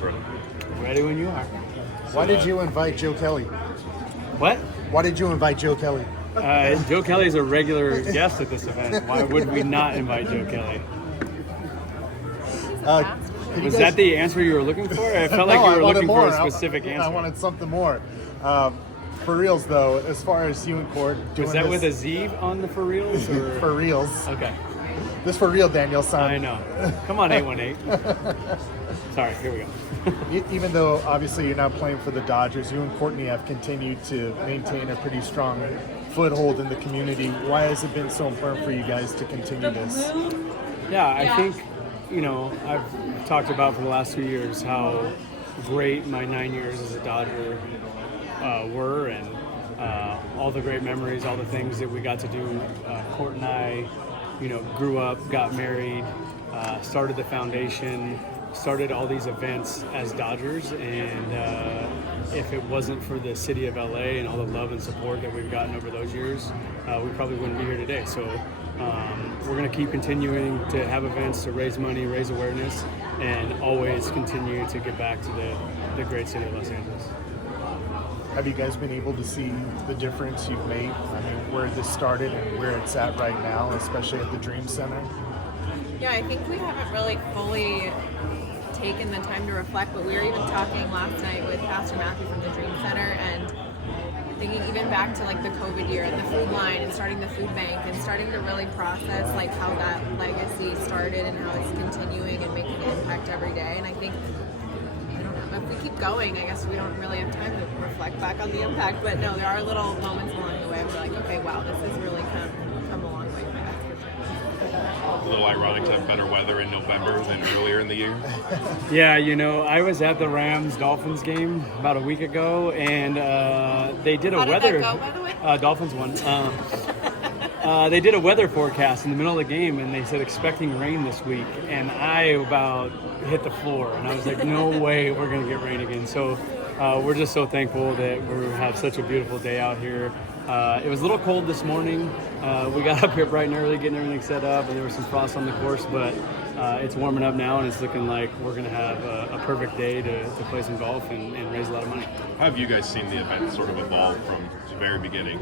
guys ready? Ready when you are. Why did you invite Joe Kelly? What? Why did you invite Joe Kelly? Joe Kelly's a regular guest at this event. Why would we not invite Joe Kelly? Was that the answer you were looking for? I felt like you were looking for a specific answer. I wanted something more. For reals, though, as far as you and Court doing Was that this, with a Z on the for reals? Or? for reals. Okay. This for real, Daniel, son. I know. Come on, 818. Sorry, here we go. Even though, obviously, you're not playing for the Dodgers, you and Kourtney have continued to maintain a pretty strong foothold in the community. Why has it been so important for you guys to continue this? Yeah, I think, I've talked about for the last 2 years how great my 9 years as a Dodger were, and all the great memories, all the things that we got to do. Court and I, grew up, got married, started the foundation, started all these events as Dodgers, and if it wasn't for the city of LA and all the love and support that we've gotten over those years, we probably wouldn't be here today. So we're going to keep continuing to have events to raise money, raise awareness, and always continue to get back to the great city of Los Angeles. Have you guys been able to see the difference you've made? I mean, where this started and where it's at right now, especially at the Dream Center? Yeah, I think we haven't really fully taken the time to reflect, but we were even talking last night with Pastor Matthew from the Dream Center, and thinking even back to like the COVID year and the food line and starting the food bank and starting to really process like how that legacy started and how it's continuing and making an impact every day. And I think, if we keep going, I guess we don't really have time to reflect back on the impact, but no, there are little moments along the way where we're like, okay, wow, this has really come a long way. A little ironic to have better weather in November than earlier in the year. Yeah, I was at the Rams-Dolphins game about a week ago, and they did a How weather. Did that go, by the way? Dolphins won. They did a weather forecast in the middle of the game, and they said expecting rain this week, and I about hit the floor, and I was like, no way we're going to get rain again. So we're just so thankful that we have such a beautiful day out here. It was a little cold this morning. We got up here bright and early getting everything set up, and there was some frost on the course, but it's warming up now, and it's looking like we're going to have a perfect day to play some golf and raise a lot of money. How have you guys seen the event sort of evolve from the very beginning?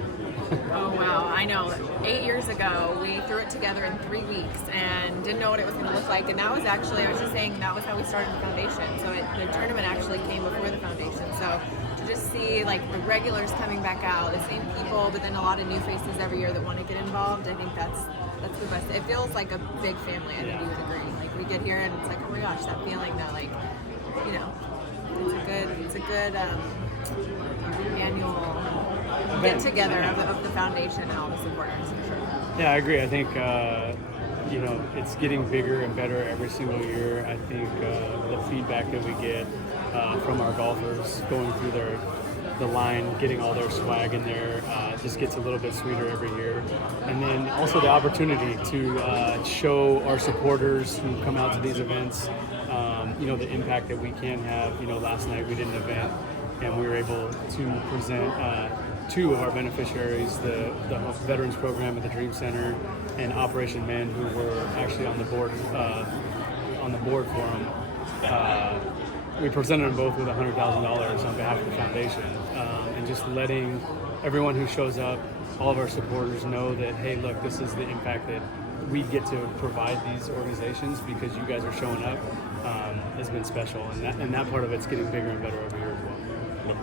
Oh, wow. I know. 8 years ago, we threw it together in 3 weeks and didn't know what it was going to look like. And that was actually, I was just saying, that was how we started the foundation. So the tournament actually came before the foundation. So to just see like the regulars coming back out, the same people, but then a lot of new faces every year that want to get involved, I think that's the best. It feels like a big family. I think you would agree. Like we get here and it's like, oh my gosh, that feeling that like, it's a good annual get together of the foundation and all the supporters, for sure. Yeah, I agree. I think it's getting bigger and better every single year. I think the feedback that we get from our golfers going through the line, getting all their swag in there, just gets a little bit sweeter every year. And then also the opportunity to show our supporters who come out to these events, the impact that we can have. Last night we did an event and we were able to present two of our beneficiaries, the Veterans Program at the Dream Center and Operation Men, who were actually on the board for them. We presented them both with $100,000 on behalf of the foundation, and just letting everyone who shows up, all of our supporters, know that, hey, look, this is the impact that we get to provide these organizations because you guys are showing up, has been special, and that part of it's getting bigger and better every year as well.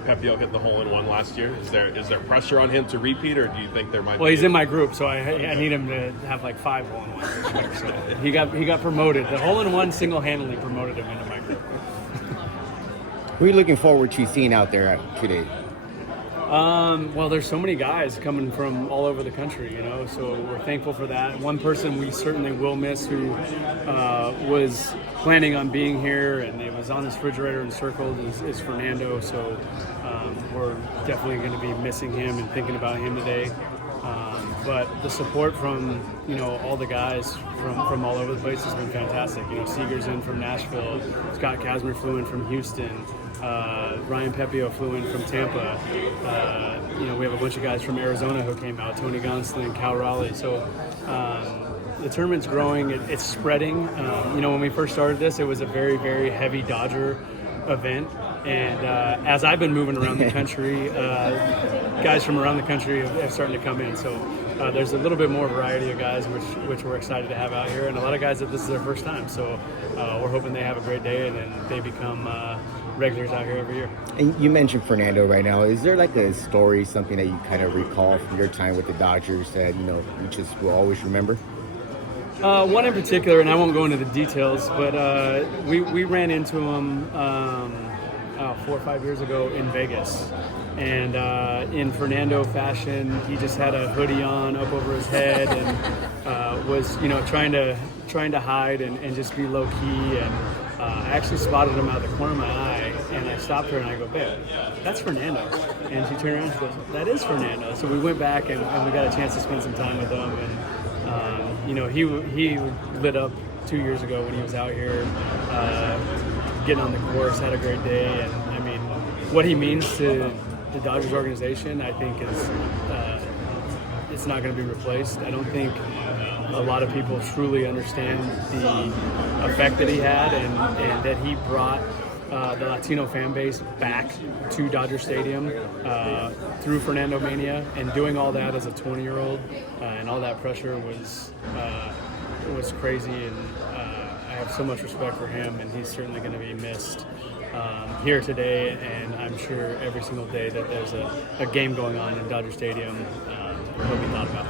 Pepio hit the hole-in-one last year. Is there pressure on him to repeat, or do you think there might be? Well, he's in my group, so I need him to have like 5 hole-in-ones this year. So he got promoted. The hole-in-one single-handedly promoted him into my group. Who are you looking forward to seeing out there today? Well, there's so many guys coming from all over the country, so we're thankful for that. One person we certainly will miss who was planning on being here and it was on his refrigerator and circled is Fernando, so we're definitely going to be missing him and thinking about him today. But the support from, all the guys from all over the place has been fantastic. Seeger's in from Nashville, Scott Kazmir flew in from Houston, Ryan Pepio flew in from Tampa. We have a bunch of guys from Arizona who came out, Tony Gonsolin, Cal Raleigh. So the tournament's growing, it's spreading. When we first started this, it was a very, very heavy Dodger event. And as I've been moving around the country, guys from around the country are starting to come in. So there's a little bit more variety of guys, which we're excited to have out here, and a lot of guys that this is their first time. So we're hoping they have a great day and then they become regulars out here every year. And you mentioned Fernando right now. Is there like a story, something that you kind of recall from your time with the Dodgers that you just will always remember? One in particular, and I won't go into the details, but we ran into him 4 or 5 years ago in Vegas. And in Fernando fashion, he just had a hoodie on up over his head and was, trying to hide and just be low key. And I actually spotted him out of the corner of my eye, and I stopped her and I go, "Babe, that's Fernando." And she turned around and she goes, "That is Fernando." So we went back and we got a chance to spend some time with him. And he lit up 2 years ago when he was out here getting on the course, had a great day. And I mean, what he means to the Dodgers organization, I think is it's not going to be replaced. I don't think a lot of people truly understand the effect that he had and that he brought the Latino fan base back to Dodger Stadium through Fernando Mania, and doing all that as a 20-year-old and all that pressure was crazy. And I have so much respect for him, and he's certainly going to be missed here today, and I'm sure every single day that there's a game going on in Dodger Stadium, he'll be thought about.